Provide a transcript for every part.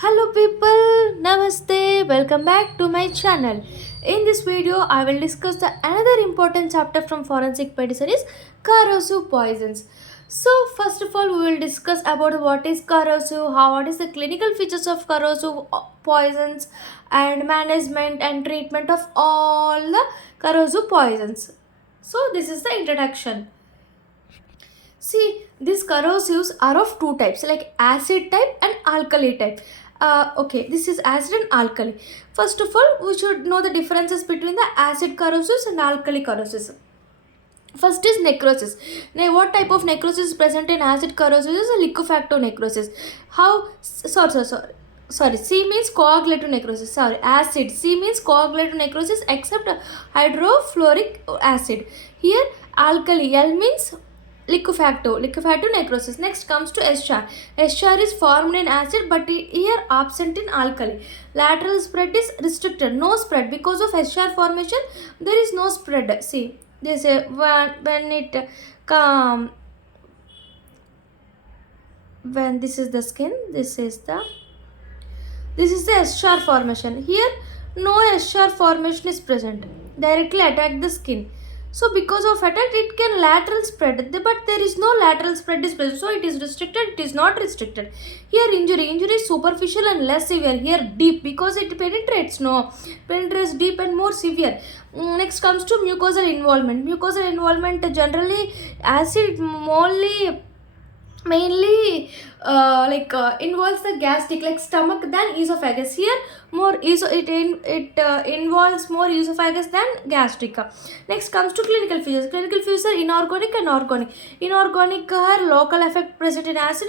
Hello people, Namaste, welcome back to my channel. In this video, I will discuss the another important chapter from forensic medicine is corrosive poisons. So first of all, we will discuss about what is corrosive, what is the clinical features of corrosive poisons and management and treatment of all the corrosive poisons. So this is the introduction. See, these corrosives are of two types like acid type and alkali type. Okay, this is acid and alkali. First of all, we should know the differences between the acid corrosives and alkali corrosives. First is necrosis. Now, what type of necrosis is present in acid corrosives is a liquefactive necrosis. How? Sorry. C means coagulative necrosis. Sorry, acid. C means coagulative necrosis except hydrofluoric acid. Here, alkali. L means liquefactive necrosis. Next comes to eschar. Eschar is formed in acid but here absent in alkali. Lateral spread is restricted, no spread. Because of eschar formation there is no spread. See, this when it come, when this is the skin, this is the eschar formation. Here no eschar formation is present, directly attack the skin. So because of attack it can lateral spread, but there is no lateral spread is present, so it is restricted, it is not restricted. Here injury is superficial and less severe. Here deep, because it penetrates deep and more severe. Next comes to mucosal involvement generally acid mainly involves the gastric like stomach than esophagus. Here it involves more esophagus than gastric. Next comes to clinical features are inorganic and organic. Inorganic are local effect present in acid,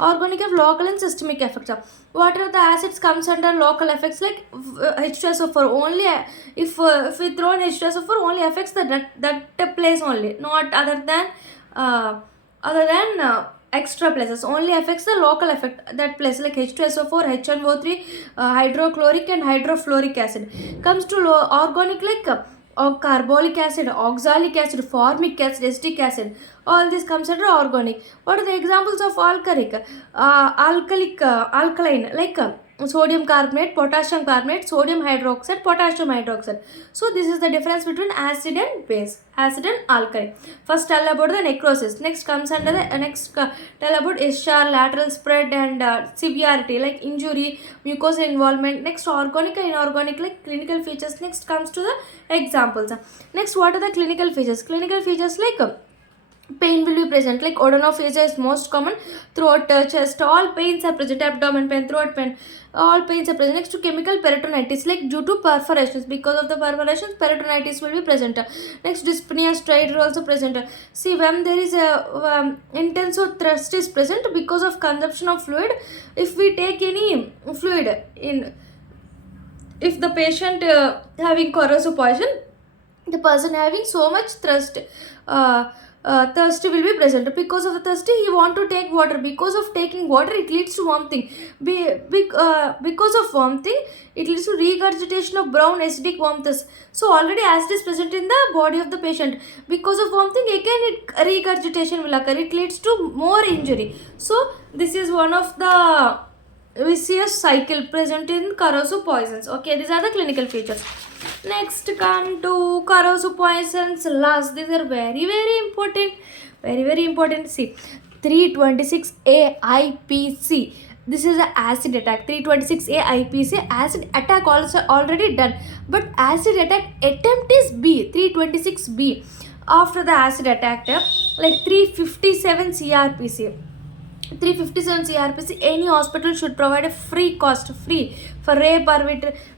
organic have local and systemic effects. What are the acids comes under local effects like H2SO4 only. If we throw in H2SO4 only affects that place only, not other than extra places, only affects the local effect that place like H2SO4, H1O3, hydrochloric and hydrofluoric acid. Comes to organic like carbolic acid, oxalic acid, formic acid, acetic acid, all this comes under organic. What are the examples of alkaline like sodium carbonate, potassium carbonate, sodium hydroxide, potassium hydroxide. So this is the difference between acid and base, acid and alkali. First tell about the necrosis. Next comes under the tell about eschar, lateral spread and severity like injury, mucosal involvement. Next organic and inorganic like clinical features. Next comes to the examples. Next, what are the clinical features? Clinical features like pain will be present like odonophagia is most common, throat, chest, all pains are present, abdomen pain, throat pain, all pains are present. Next to chemical peritonitis like due to perforations, because of the perforations peritonitis will be present. Next dyspnea, stridor also present. See, when there is a intense thrust is present because of consumption of fluid. If we take any fluid in, if the patient having corrosive poison, the person having so much thirsty will be present. Because of the thirsty he want to take water. Because of taking water it leads to vomiting. Because of vomiting it leads to regurgitation of brown acidic vomitus. So already acid is present in the body of the patient. Because of vomiting again regurgitation will occur, it leads to more injury. So this is one of the vicious cycle present in corrosive poisons. Okay, these are the clinical features. Next come to corrosive poisons last. These are very important, very important. See, 326A IPC, this is an acid attack. 326A IPC acid attack also already done, but acid attack attempt is B, 326B. After the acid attack like 357 CRPC, 357 CRPC, any hospital should provide a free for rape or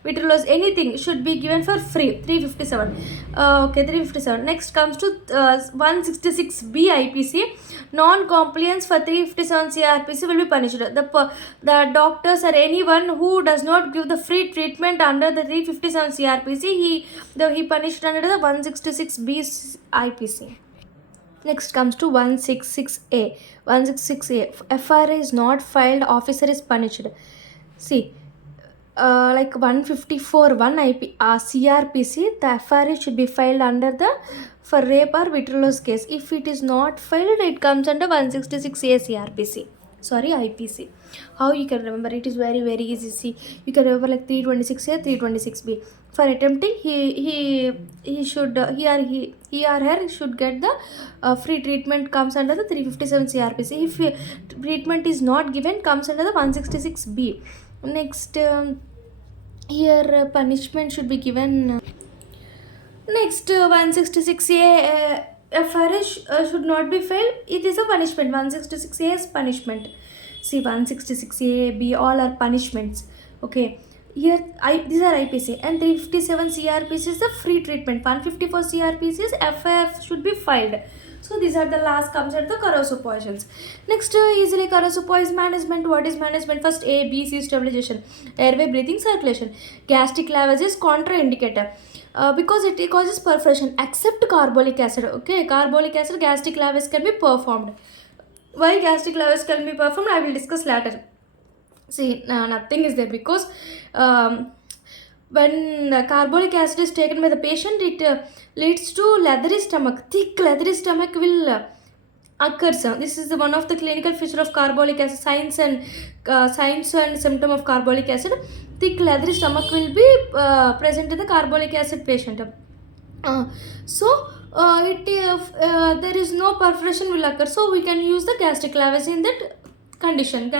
vitriolus, anything should be given for free. 357. Okay, 357. Next comes to 166B IPC. Non-compliance for 357 CRPC will be punished. The doctors or anyone who does not give the free treatment under the 357 CRPC, he punished under the 166B IPC. Next comes to 166A. 166A. FRA is not filed, officer is punished. See, like 154 1 CRPC, the FRA should be filed under the for rape or vitriolus case. If it is not filed, it comes under 166A CRPC. Sorry, IPC. How you can remember? It is very very easy. See, you can remember like 326A, 326B. For attempting, he should he or her should get the free treatment, comes under the 357 CRPC. If treatment is not given, comes under the 166B. Next, here punishment should be given. Next, 166A, FRS should not be failed. It is a punishment. 166A is punishment. See, 166A, B, all are punishments. Okay. Here, these are IPC, and 357 CRPC is the free treatment. 154 CRPC is FF should be filed. So these are the last comes at the corrosive poisons. Next, easily corrosive poison management. What is management? First, A, B, C stabilization, airway, breathing, circulation. Gastric lavage is contraindicator. Because it causes perforation, except carbolic acid. Okay, carbolic acid, gastric lavage can be performed. Why gastric lavage can be performed, I will discuss later. See, nothing is there because when carbolic acid is taken by the patient, it leads to leathery stomach. Thick leathery stomach will occurs. This is the one of the clinical feature of carbolic acid. Signs and symptom of carbolic acid. Thick leathery stomach will be present in the carbolic acid patient. There is no perforation will occur, so we can use the gastric lavage in that condition,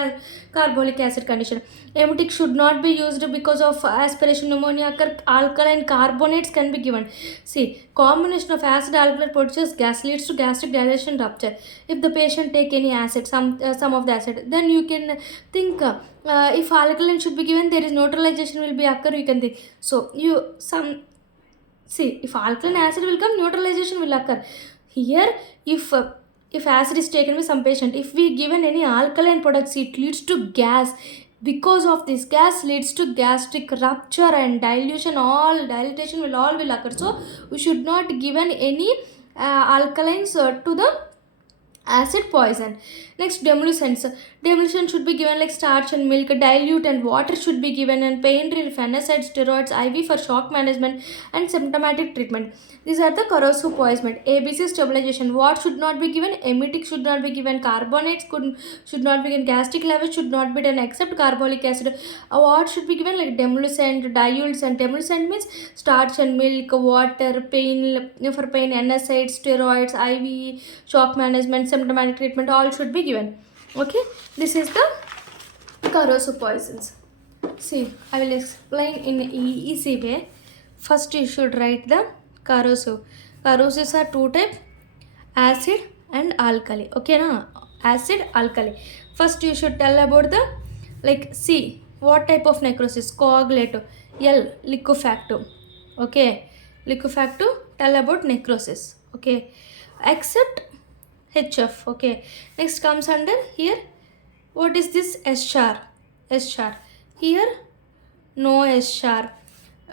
carbolic acid condition. Emetic should not be used because of aspiration pneumonia occur. Alkaline carbonates can be given. See, combination of acid alkaline produces gas, leads to gastric dilation rupture. If the patient take any acid, some of the acid, then you can think if alkaline should be given, there is neutralization will be occur, you can think. So see, if alkaline acid will come, neutralization will occur. Here, if acid is taken by some patient, if we given any alkaline products, it leads to gas. Because of this, gas leads to gastric rupture and dilution. Dilatation will occur. So we should not given any alkalines to the acid poison. Next, demulcents. Demulcent should be given like starch and milk, dilute and water should be given, and pain relief, NSAID, steroids, IV for shock management and symptomatic treatment. These are the corrosive poison. ABC stabilization. What should not be given? Emetic should not be given. Carbonates should not be given. Gastric lavage should not be done except carbolic acid. What should be given? Like demulcent, diluents, and demulcent means starch and milk, water, pain for pain, NSAID, steroids, IV, shock management, symptomatic treatment, all should be given. Okay, this is the corrosive poisons. See, I will explain in easy way. First, you should write the corrosive. Corrosives are two types: acid and alkali. Okay, na? Acid, alkali. First, you should tell about the like C. What type of necrosis? Coagulative. L. Liquefactive. Okay, liquefactive. Tell about necrosis. Okay, except HF. Okay, next comes under here. What is this? S char. S char. Here, no S char.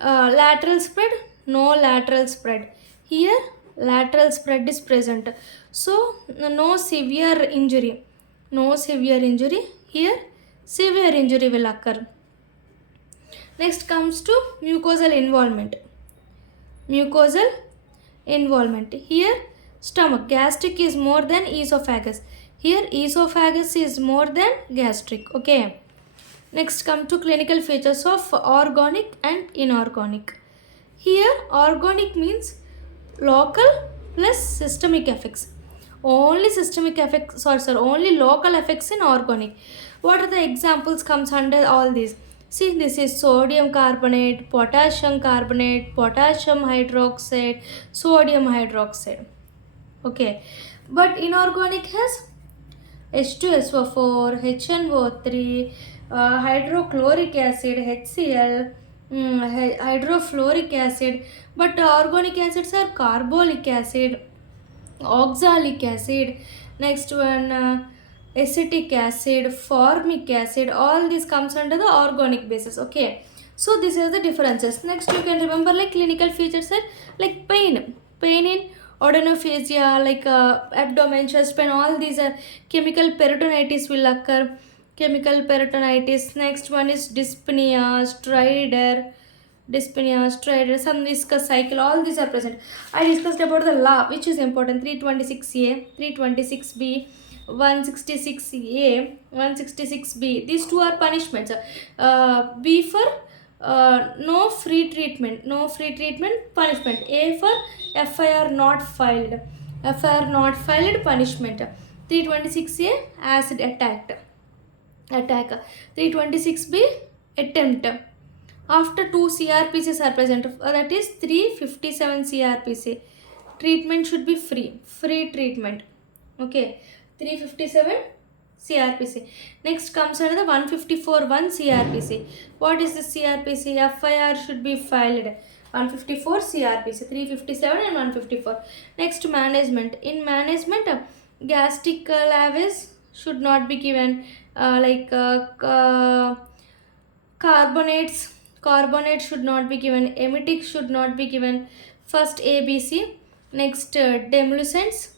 Lateral spread, no lateral spread. Here, lateral spread is present. So, no severe injury. No severe injury. Here, severe injury will occur. Next comes to mucosal involvement. Mucosal involvement. Here, stomach. Gastric is more than esophagus. Here, esophagus is more than gastric. Okay. Next, come to clinical features of organic and inorganic. Here, organic means local plus systemic effects. Only systemic effects, only local effects in organic. What are the examples comes under all these? See, this is sodium carbonate, potassium hydroxide, sodium hydroxide. Okay, but inorganic has H2SO4, HNO3, hydrochloric acid, HCl, hydrofluoric acid. But organic acids are carbolic acid, oxalic acid, next one acetic acid, formic acid. All this comes under the organic basis. Okay, so these are the differences. Next, you can remember like clinical features are like pain in odonophagia, like abdomen, chest pain. All these are chemical peritonitis will occur. Chemical peritonitis. Next one is dyspnea, stridor, some viscous cycle. All these are present. I discussed about the law, which is important. 326A, 326B, 166A, 166B. These two are punishments. B for no free treatment, punishment. A for FIR not filed, punishment. 326A, acid attack. 326B, attempt. After 2 CRPCs are present, that is 357 CRPC. Treatment should be free treatment. Okay, 357 CRPC. Next comes another 154.1 CRPC. What is the CRPC? FIR should be filed. 154 CRPC, 357 and 154. Next, management. In management, gastric lavage should not be given. Carbonates should not be given. Emetic should not be given. First ABC. Next, demulcents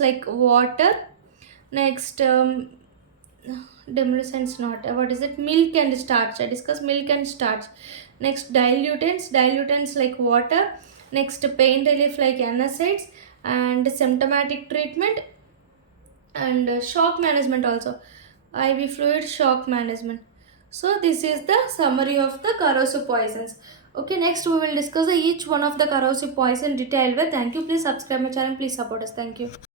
like water. Next, demulcents not, what is it, milk and starch. I discuss milk and starch. Next, dilutants like water. Next, pain relief like NSAIDs, and symptomatic treatment, and shock management also, IV fluid shock management. So this is the summary of the corrosive poisons. Okay, next we will discuss each one of the corrosive poison detailed way. Thank you. Please subscribe my channel. Please support us. Thank you.